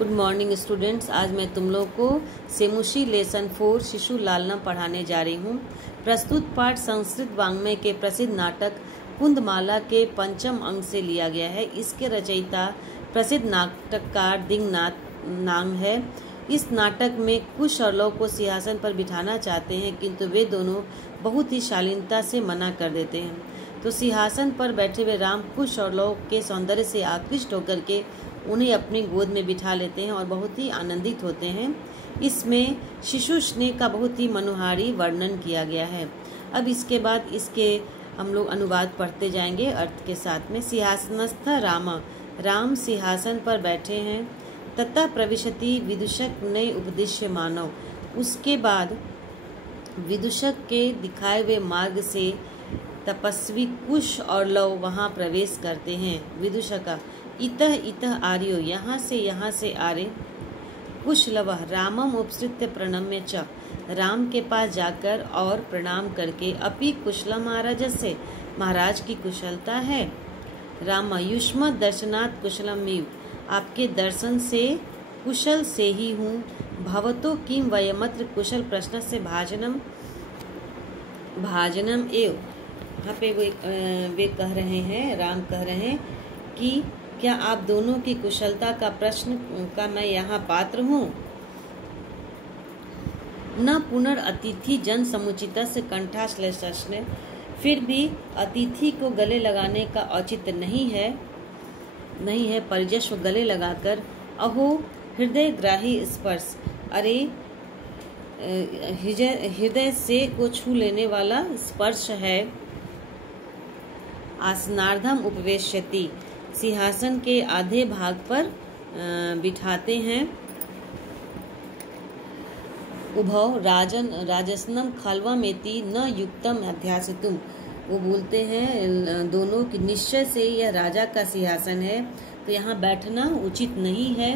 Good morning students. आज मैं तुम लोग को सेमुशी लेसन 4 शिशु लालना पढ़ाने जा रही हूँ। प्रस्तुत पाठ संस्कृत वाङ्मय के प्रसिद्ध नाटक कुंदमाला के पंचम अंग से लिया गया है। इसके रचयिता प्रसिद्ध नाटककार दिंगनाथ नांग है। इस नाटक में कुश और लव को सिंहासन पर बिठाना चाहते हैं, किंतु वे दोनों बहुत ही शालीनता से मना कर देते हैं। तो सिंहासन पर बैठे हुए राम कुश और लव के सौंदर्य से आकृष्ट होकर के उन्हें अपनी गोद में बिठा लेते हैं और बहुत ही आनंदित होते हैं। इसमें शिशु स्नेह का बहुत ही मनोहारी वर्णन किया गया है। अब इसके बाद इसके हम लोग अनुवाद पढ़ते जाएंगे अर्थ के साथ में। सिंहासनस्थ रामा, राम सिंहासन पर बैठे हैं। ततः प्रविशति विदूषक ने उपदिश्य मानव, उसके बाद विदूषक के दिखाए हुए मार्ग से तपस्वी कुश और लव वहाँ प्रवेश करते हैं। विदूषका इतः इतः आर्यो, यहाँ से आर्य। कुशलवः रामम उपसृत्य प्रणम्य च, राम के पास जाकर और प्रणाम करके अपि कुशलम महाराजस्य, महाराज की कुशलता है। राम युष्म दर्शनात् कुशलमेव, आपके दर्शन से कुशल से ही हूँ। भवतो किम वयमत्र कुशल प्रश्न से भाजनम एव, यहाँ पे वे कह रहे हैं, राम कह रहे हैं कि क्या आप दोनों की कुशलता का प्रश्न का मैं यहाँ पात्र हूँ। न पुनर्अतिथि जन समुचितस्य कंठाश्लेषण, फिर भी अतिथि को गले लगाने का औचित्य नहीं है परिजस्व गले लगाकर। अहो हृदय ग्राही स्पर्श, अरे हृदय से को छू लेने वाला स्पर्श है। आसनार्धम उपवेश्यति, सिंहासन के आधे भाग पर बिठाते हैं। उभौ राजसनम खल्वमेति न युक्तम अध्यासितुम, वो बोलते हैं दोनों की निश्चय से यह राजा का सिंहासन है, तो यहाँ बैठना उचित नहीं है।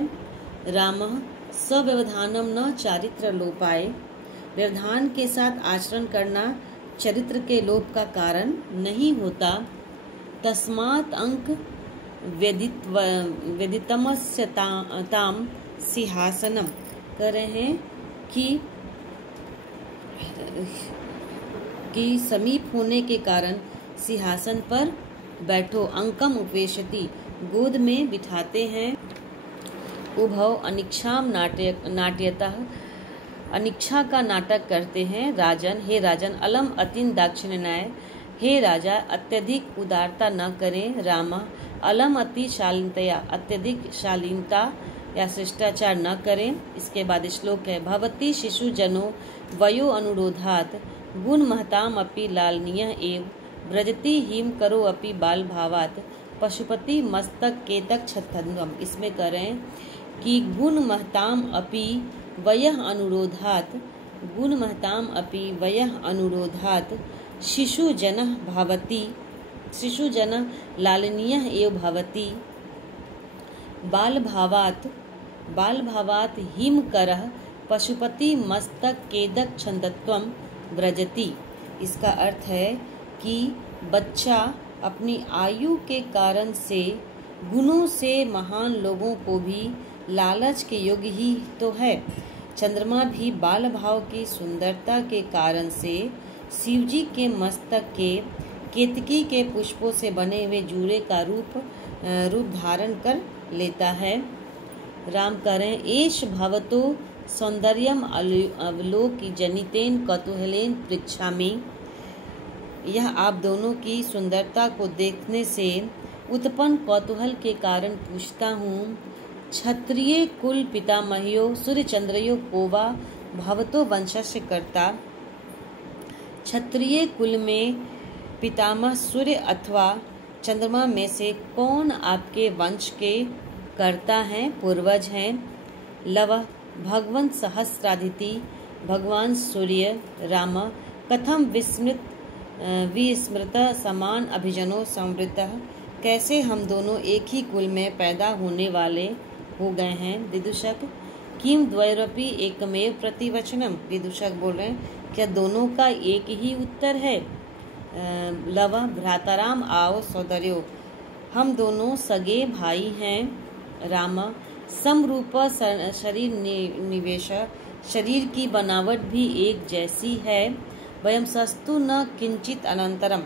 रामः सव्यवधानम न चारित्र लोपाय, व्यवधान के साथ आचरण करना चरित्र के लोप का कारण नहीं होता। तस्मात् अंक वेदितमस्य ताम सिंहासनम, कह रहे हैं कि समीप होने के कारण सिंहासन पर बैठो। अंकम उपवेशति, गोद में बिठाते हैं। उभौ अनिच्छाम नाट्यतः, अनिच्छा का नाटक करते हैं। राजन, हे राजन, अलम अतिन दाक्षिणाय, हे राजा अत्यधिक उदारता न करें। रामा अलम अति शालीनतया, अत्यधिक शालीनता या शिष्टाचार न करें। इसके बाद श्लोक है, भवती शिशु जनो वयो अनुरोधात गुण महताम अपि लालनीय एव, ब्रजति हिम करो अपि बाल भावात पशुपति मस्तक केतक छत्तन्वम। इसमें करें कि गुण महताम अपि वयः अनुरोधात, गुण महताम अपि वयः अनुरोधात शिशु जनः भवति, शिशु जनः लालनीयः एव भवति। बाल भावात हिम करः पशुपति मस्तक केदक छंदत्वम व्रजति। इसका अर्थ है कि बच्चा अपनी आयु के कारण से गुणों से महान लोगों को भी लालच के योग्य ही तो है। चंद्रमा भी बाल भाव की सुंदरता के कारण से शिवजी के मस्तक के केतकी के पुष्पों से बने हुए जूड़े का रूप धारण कर लेता है। राम कह रहे हैं, एष भवतो सौंदर्यम अवलोकि जनितेन कौतूहलेन पृच्छामि, यह आप दोनों की सुंदरता को देखने से उत्पन्न कौतूहल के कारण पूछता हूँ। क्षत्रिय कुल पितामह्यो सूर्यचंद्रयो कोवा भवतो वंशस्य कर्ता, क्षत्रिय कुल में पितामह सूर्य अथवा चंद्रमा में से कौन आपके वंश के कर्ता हैं, पूर्वज हैं। लव भगवंत सहस्रादिति, भगवान सूर्य। राम कथम विस्मृत समान अभिजनो संवृतः, कैसे हम दोनों एक ही कुल में पैदा होने वाले हो गए हैं। विदूषक किम द्वैरपि एकमेव प्रतिवचनम, विदूषक बोल रहे हैं क्या दोनों का एक ही उत्तर है। लव भ्राताराम आओ सौदर्यो, हम दोनों सगे भाई हैं। राम समरूप शरीर निवेश, शरीर की बनावट भी एक जैसी है। वयम सस्तु न किंचित अनंतरम,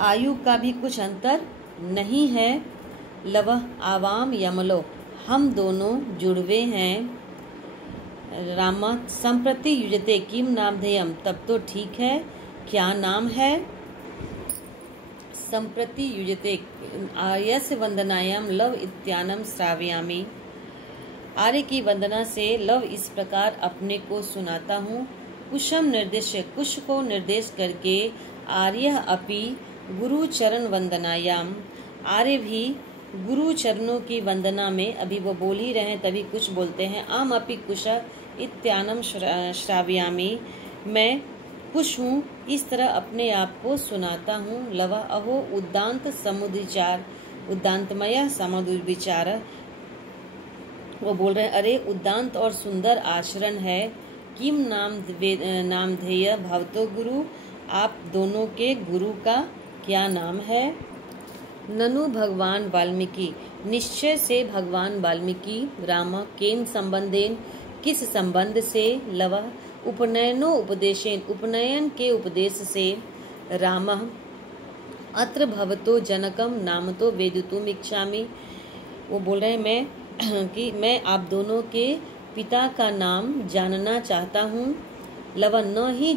आयु का भी कुछ अंतर नहीं है। लव आवाम यमलो, हम दोनों जुड़वे हैं। राम संप्रति युजते किम नामधेयम, तब तो ठीक है, क्या नाम है। संप्रति युजते आर्यस्य वंदनायाम लव इत्यानम श्रावयामि, आर्य की वंदना से लव इस प्रकार अपने को सुनाता हूँ। कुशम निर्देश, कुश को निर्देश करके आर्य अपि गुरु चरण वंदनायाम, आर्य भी गुरु चरणों की वंदना में, अभी वो बोल ही रहे हैं तभी कुछ बोलते हैं। आम अपि कुश इत्यानम श्रावयामि, मैं कुश हूँ, इस तरह अपने आप को सुनाता हूँ। लवा अहो उद्दांत समुद्विचार, उद्दांतमय समुद्विचार, वो बोल रहे हैं अरे उद्दांत और सुंदर आचरण है। किम नामधेय भवतो गुरु, आप दोनों के गुरु का क्या नाम है। ननु भगवान वाल्मीकि, निश्चय से भगवान वाल्मीकि। राम केन संबंधेन, किस संबंध से। लव उपनयनो उपदेशेन, उपनयन के उपदेश से। राम अत्र भवतो जनकम नामतो वेदितुम इच्छामि, वो बोल रहे हैं मैं मैं आप दोनों के पिता का नाम जानना चाहता हूँ। लव न ही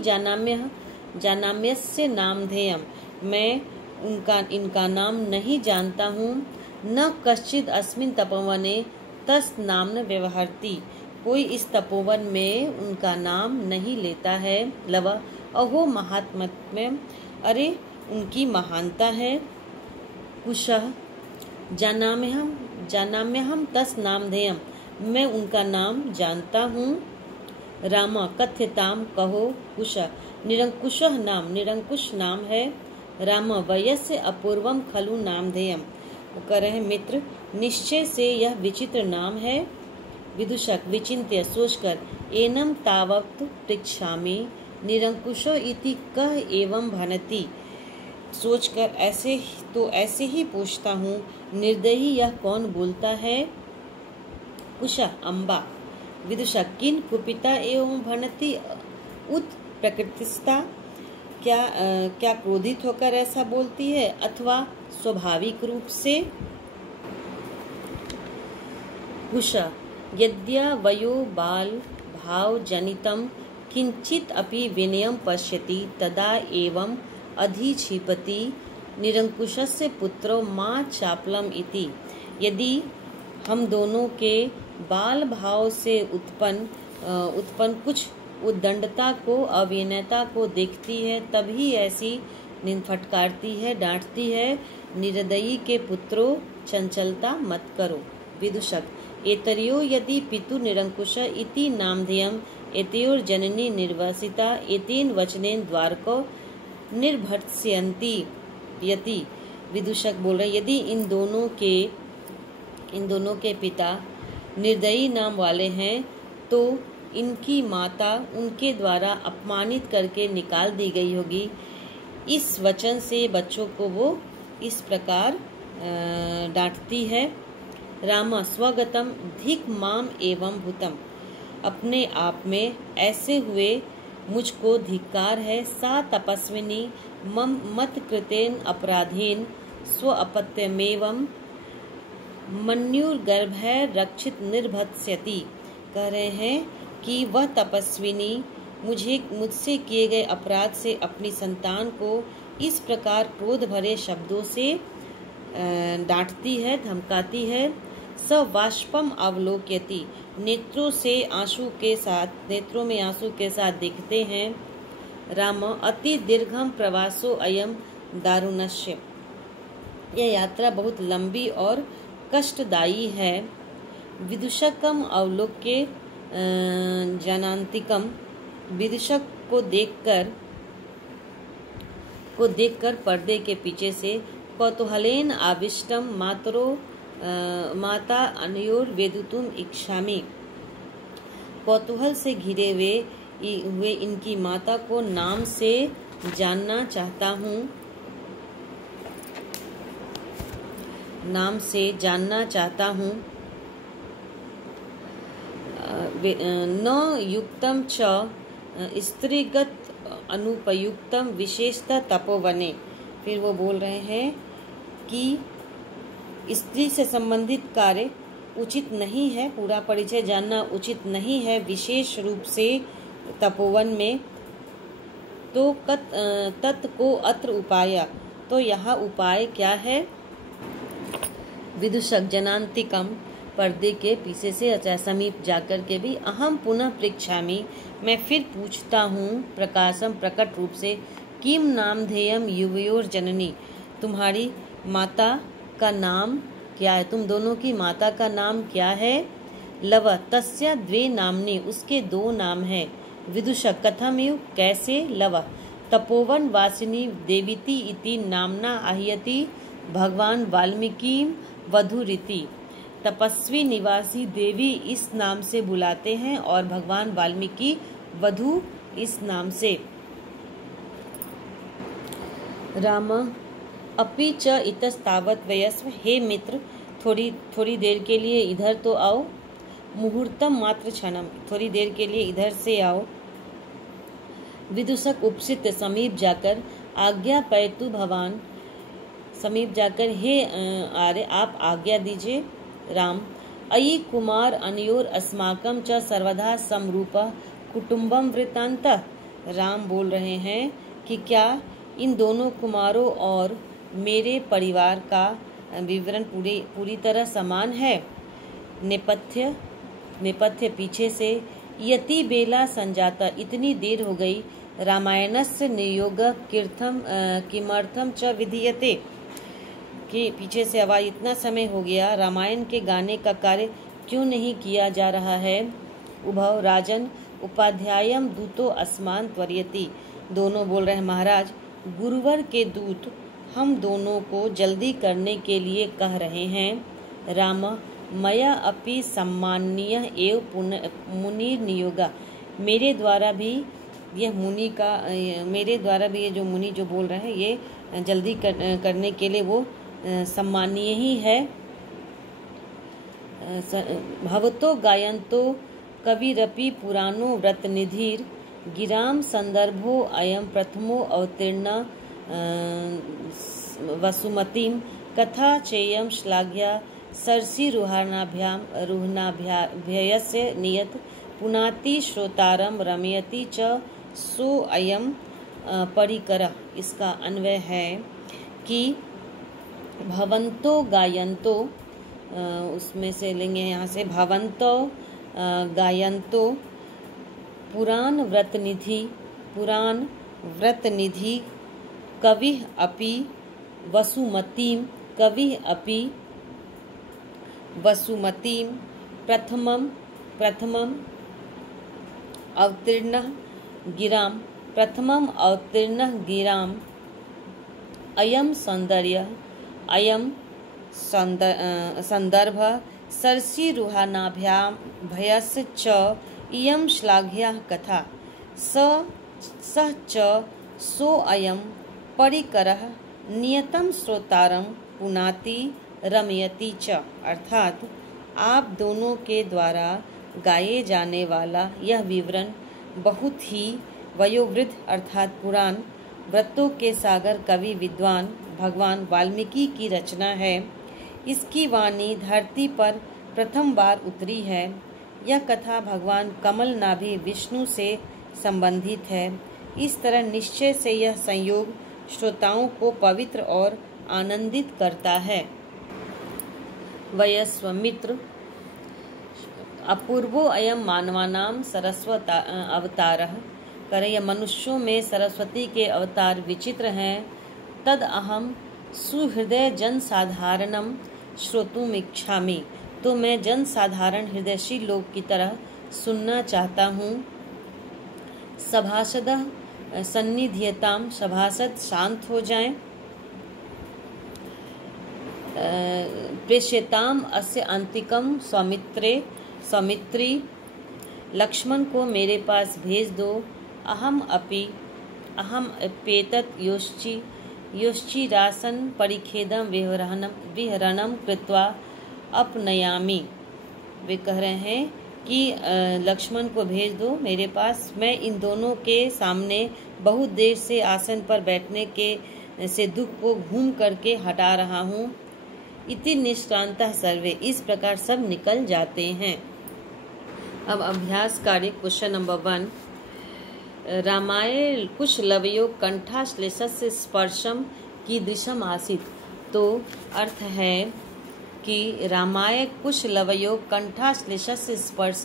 जानाम्यस्य नामधेयम, मैं इनका नाम नहीं जानता हूँ। न कश्चिद अस्मिन् तपोवने तस् नाम्न व्यवहरति, कोई इस तपोवन में उनका नाम नहीं लेता है। लव अहो महात्म्यम, अरे उनकी महानता है। कुशः जानाम्यहम तस् नामधेयम, मैं उनका नाम जानता हूँ। राम कथ्यताम, कहो। कुश निरंकुशः नाम, निरंकुश नाम है। राम वयस्य अपूर्वम खलु नामधेयम, वो कह रहे हैं मित्र निश्चय से यह विचित्र नाम है। विदूषक विचिन्त्य, सोचकर। एनम तावत् पृच्छामि निरंकुशो इति कह एवं भनति, सोचकर ऐसे ही पूछता हूँ, निर्दयी यह कौन बोलता है। कुश अम्बा। विदूषक किन कुपिता एवं भनति उत प्रकृतिस्था, क्या क्रोधित होकर ऐसा बोलती है अथवा स्वाभाविक रूप से। कुश यद्या वयो बाल भाव जनितम किंचित अपि विनयम पश्यति तदा एवं अधिक्षिपति निरंकुशस्य पुत्रो मां चापलम इति, यदि हम दोनों के बाल भाव से उत्पन्न कुछ उद्दंडता को, अविनयता को देखती है, तभी ऐसी फटकारती है, डांटती है। निर्दयी के पुत्रों, चंचलता मत करो। विदूषक एतर्यो यदि पितु निरंकुश इति नामधेयम एतयोर जननी निर्वासिता एतेन वचनेन द्वारको निर्भर्त्स्यन्ति यति। विदूषक बोल रहे यदि इन दोनों के पिता निर्दयी नाम वाले हैं तो इनकी माता उनके द्वारा अपमानित करके निकाल दी गई होगी। इस वचन से बच्चों को वो इस प्रकार डांटती है। राम स्वगतम धिक माम एवं भूतम, अपने आप में ऐसे हुए मुझको धिक्कार है। सा तपस्विनी मम मत कृतेन अपराधेन स्व अपत्यमेवं मन्युर्गर्भै रक्षित निर्भत्स्यति, कह रहे हैं कि वह तपस्विनी मुझसे किए गए अपराध से अपनी संतान को इस प्रकार क्रोध भरे शब्दों से डांटती है, धमकाती है। स वाष्पम अवलोक्यति, नेत्रों में आंसू के साथ देखते हैं। राम अति दीर्घम प्रवासो अयम दारुणस्य, यह यात्रा बहुत लंबी और कष्टदायी है। विदूषकम अवलोक्य जनांतिकम, विदूषक को देखकर पर्दे के पीछे से कौतूहलेन आविष्टम माता अनयोर वेदितुम इच्छामि, कौतूहल से घिरे हुए इनकी माता को नाम से जानना चाहता हूँ। न युक्तम च स्त्रीगत अनुपयुक्तम विशेषतः तपोवने। फिर वो बोल रहे हैं कि स्त्री से संबंधित कार्य उचित नहीं है, पूरा परिचय जानना उचित नहीं है, विशेष रूप से तपोवन में। तो तत् को अत्र उपाय, तो यहाँ उपाय क्या है? विदुषक जनांतिकम, पर्दे के पीछे से अचा समीप जाकर के भी, अहम पुनः पृच्छामि, मैं फिर पूछता हूँ, प्रकाशम प्रकट रूप से, किम नामधेयम युवयोर जननी, तुम्हारी माता का नाम क्या है? तुम दोनों की माता का नाम क्या है? लव तस्य द्वे नामनी, उसके दो नाम है। विदुषक कथमिव, कैसे? लव तपोवन वासिनी देवीति इति नामना आह्यति भगवान वाल्मीकि वधूरिति, तपस्वी निवासी देवी इस नाम से बुलाते हैं और भगवान वाल्मीकि वधू इस नाम से। राम अपि च इतस्तावत् वयस्व, हे मित्र थोड़ी देर के लिए इधर तो आओ। मुहूर्तम मात्र क्षणम, थोड़ी देर के लिए इधर से आओ। विदुषक उपस्थित समीप जाकर, आज्ञा पैतु भवान, समीप जाकर, हे आर्य आप आज्ञा दीजिए। राम अयि कुमार अनयोर अस्माकं च सर्वदा समरूप कुटुंबम वृत्तान्तः, राम बोल रहे हैं कि क्या इन दोनों कुमारों और मेरे परिवार का विवरण पूरी तरह समान है? नेपथ्य पीछे से, यति बेला संजाता, इतनी देर हो गई, रामायणस्य नियोग किमर्थम च विधीयते, कि पीछे से आवाज, इतना समय हो गया, रामायण के गाने का कार्य क्यों नहीं किया जा रहा है? उभव राजन उपाध्यायम दूतो अस्मान त्वरयति, दोनों बोल रहे हैं, महाराज गुरुवर के दूत हम दोनों को जल्दी करने के लिए कह रहे हैं। राम मया अपि सम्माननीय एव मुनि नियोगा, मेरे द्वारा भी ये जो मुनि जो बोल रहे हैं, ये जल्दी करने के लिए वो सम्मानीय ही है। भवतो गायन्तो कविरपि पुराणो व्रतनिधिर, गिराम संदर्भो अयम प्रथमो अवतीर्ण वसुमतीम, कथा चेयम श्लाघ्या सरसी रुहनाभ्ययस्य नियत, पुनाति श्रोतारम रमयति च सो अयम परिकर। इसका अन्वय है कि भवंतो गायन्तो, उसमें से लेंगे यहाँ से, भवंतो गायन्तो पुराण व्रतनिधि कवि अपि वसुमतीम, प्रथमम अवतीर्ण गिराम, अयम संदर्भ सरसी रुहानाभ्यस्य च इयं श्लाघ्या कथा, सः च सो अयम परिकरः नियतम श्रोतारम पुनाति रमयति च, अर्थात आप दोनों के द्वारा गाये जाने वाला यह विवरण बहुत ही वयोवृद्ध अर्थात पुराण व्रतों के सागर कवि विद्वान भगवान वाल्मीकि की रचना है। इसकी वाणी धरती पर प्रथम बार उतरी है। यह कथा भगवान कमल नाभि विष्णु से संबंधित है। इस तरह निश्चय से यह संयोग श्रोताओं को पवित्र और आनंदित करता है। वयस्वमित्र अपूर्वो अयम मानवानाम सरस्वत अवतारः, करें मनुष्यों में सरस्वती के अवतार विचित्र हैं। तद अहम सुहृदय जन साधारणम श्रोतुम इच्छामि, तो मैं जन साधारण हृदयशील लोग की तरह सुनना चाहता हूँ। सभासद सन्निध्यताम, सभासद शांत हो जाएं। प्रेष्यताम अस्य अंतिकम सौमित्री, लक्ष्मण को मेरे पास भेज दो। अहम अप्येतत् योश्चिरासन परिखेदम विहरणम कृत्वा अपनयामि। वे कह रहे हैं कि लक्ष्मण को भेज दो मेरे पास, मैं इन दोनों के सामने बहुत देर से आसन पर बैठने के से दुख को घूम करके हटा रहा हूँ। इति निष्क्रांतः सर्वे, इस प्रकार सब निकल जाते हैं। अब अभ्यास कार्य क्वेश्चन नंबर 1। रामाय कुशलवयो कंठाश्लेषस्य स्पर्शम कीदृशम आसीत्। तो अर्थ है कि रामाय कुशलवयो कंठाश्लेषस्य स्पर्श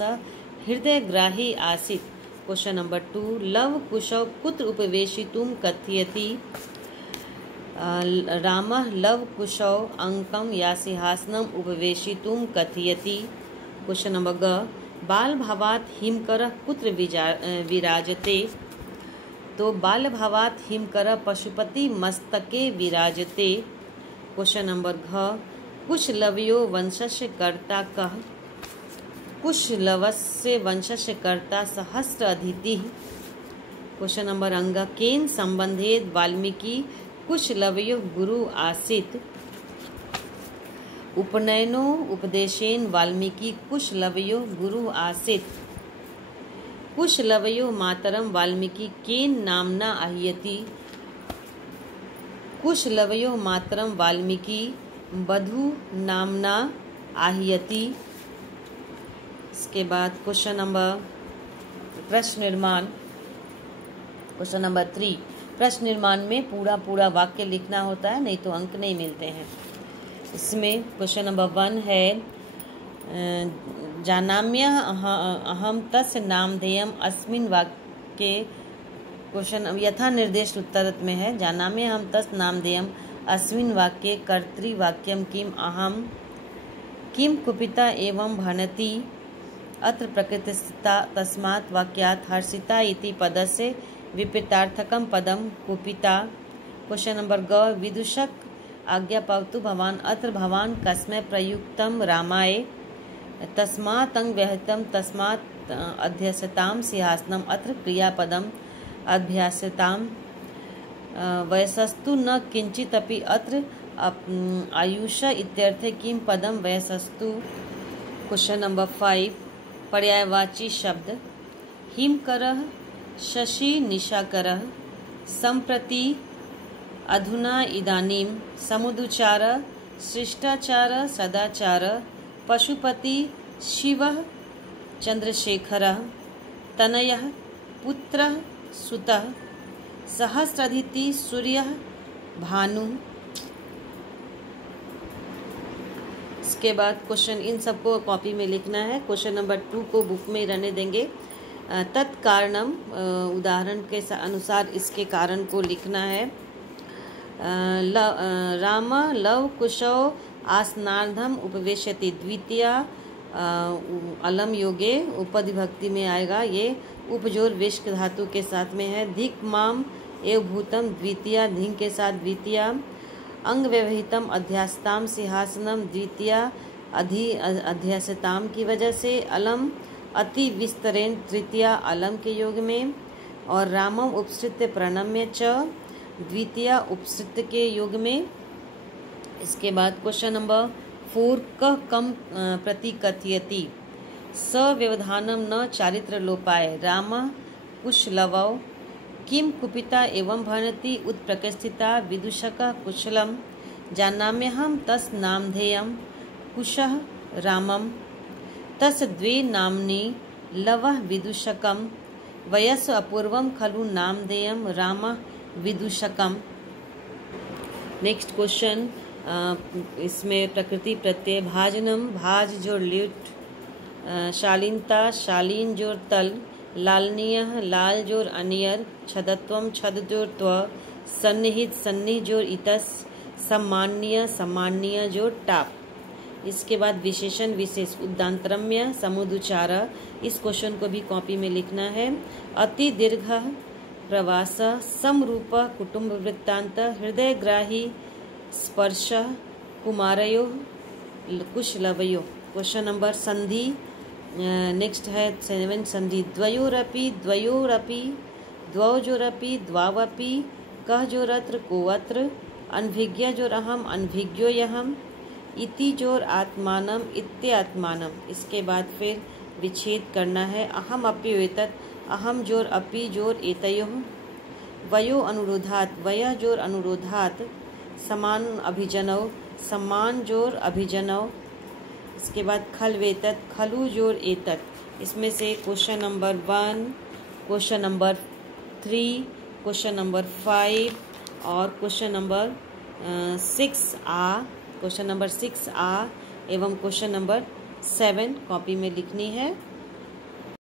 हृदयग्राही आसीत्। Question number 2। लव कुशौ कुत्र उपवेशितुं कथयति। रामः लव कुशौ अंकम या सिंहासनम उपवेशितुं कथयति। क्वेश्चन नंबर ग। बाल भावात हिमकर कुत्र विराजते। तो बाल भावात हिमकर पशुपति मस्तके विराजते। क्वेश्चन नंबर घ। कुशलवयो वंशस्य कर्ता कः। कुशलवस्य वंशस्य कर्ता सहस्र अदितिः। क्वेश्चन नंबर अंग। केन संबंधेन वाल्मीकि कुशलवयो गुरु आसीत्। उपनयनो उपदेशेन वाल्मीकि कुशलवयो गुरु आसीत्। कुशलवयो मातरम वाल्मीकि केन नामना आह्यति। कुशलवयो मातरम वाल्मीकि वधू नामना आह्यति। इसके बाद क्वेश्चन नंबर प्रश्न निर्माण। Question number 3। प्रश्न निर्माण में पूरा वाक्य लिखना होता है, नहीं तो अंक नहीं मिलते हैं। इसमें क्वेश्चन नंबर 1 है जानाम्य अहम तस्य नामधेयम अस्मिन् वाक्ये। क्वेश्चन यथा निर्देश उत्तर में है जानाम्य अहम तस्य नामधेयम अस्मिन् वाक्ये कर्तृवाक्यम किम अहम किम कुपिता एवं भणति अत्र प्रकृतिस्थिता तस्मात् वाक्यात् हर्षिता इति पदस्य विपरीतार्थकम पदम कुपिता। क्वेश्चन नंबर ग। विदूषक आज्ञा पावतु भवान अत्र भवान कस्मै प्रयुक्तम रामाय तस्मात् अंग व्यहितम तस्मात् अध्यस्यताम सिंहासनम अत्र क्रियापदम अभ्यास्यताम वयसस्तु न किंचिदपि अत्र आयुष इत्यर्थे किम पदम वयसस्तु। Question number 5। पर्यायवाची शब्द। हिमकरः शशि निशाकरः संप्रति अधुना इदानीं समुदुचार शिष्टाचार सदाचार पशुपति शिवः चंद्रशेखरः तनयः पुत्रः सुतः सहस्राधिति सूर्यः भानु। इसके बाद क्वेश्चन इन सबको कॉपी में लिखना है। क्वेश्चन नंबर 2 को बुक में रहने देंगे। तत्कारणम उदाहरण के अनुसार इसके कारण को लिखना है। राम लव कुशौ आसनार्धम उपवेशति। द्वितीया अलम योगे उपधि भक्ति में आएगा। ये उपजोर विष्क धातु के साथ में है। धिक माम एव भूतम द्वितीया धिंग के साथ द्वितीया। अंग व्यवहितम अध्यास्ताम सिंहासनम द्वितीया अध्यासताम की वजह से। अलम अति विस्तरेण तृतीया अलम के योग में। और रामम उपसृत्य प्रणम्य च द्वितीया उपसृत्य के योग में। इसके बाद क्वेश्चन नंबर 4 कः कम प्रति कथयति। स व्यवधानम न चारित्र लोपाय। राम कुशलवौ किम कुपिता एवं भणति उत्प्रकृष्टिता विदूषकः कुशलम जानाम्यहं तस् नामधेयं कुशः रामम तस् द्वे नाम्नि लवः विदूषकम वयस् अपूर्वम खलु नामधेयं रामः विदूषकम। Next question. इसमें प्रकृति प्रत्यय। भाजनम भाज जोड़ ल्यूट। शालीनता शालीन जोड़ तल। लालनीय लाल जोड़ अनियर। छदत्वम छद जोड़ त्व। सन्निहित सन्निह जोड़ इतस। सम्माननीय सम्माननीय जोड़ टाप। इसके बाद विशेषण विशेष। उद्दांतरम्य समुदुचार। इस क्वेश्चन को भी कॉपी में लिखना है। अति दीर्घ प्रवास। समरूप कुटुंब वृत्तांत। हृदयग्राही स्पर्श कुमारयो कुशलवयो। क्वेश्चन नंबर संधि। नेक्स्ट है 7 संधि। द्वयोरपि द्वयोरपि द्वौजोरपि द्वावपि कह जोरत्र कोवत्र। अनभिज्ञ जोरहम अनभिज्ञो यहम। इति जोर आत्मानम इत्यात्मानम। इसके बाद फिर विच्छेद करना है। अहम अप्यो एतत्, अहम जोर अपि जोर एतयोः। वयो अनुरोधात्, वया जोर अनुरोधात्, समान अभिजनौ, सम्मान जोर अभिजनौ। इसके बाद खल वेतत्, खलु जोर एतत्। इसमें से question number 1, question number 3, question number 5 और क्वेश्चन नंबर 6 आ एवं क्वेश्चन नंबर 7 कॉपी में लिखनी है।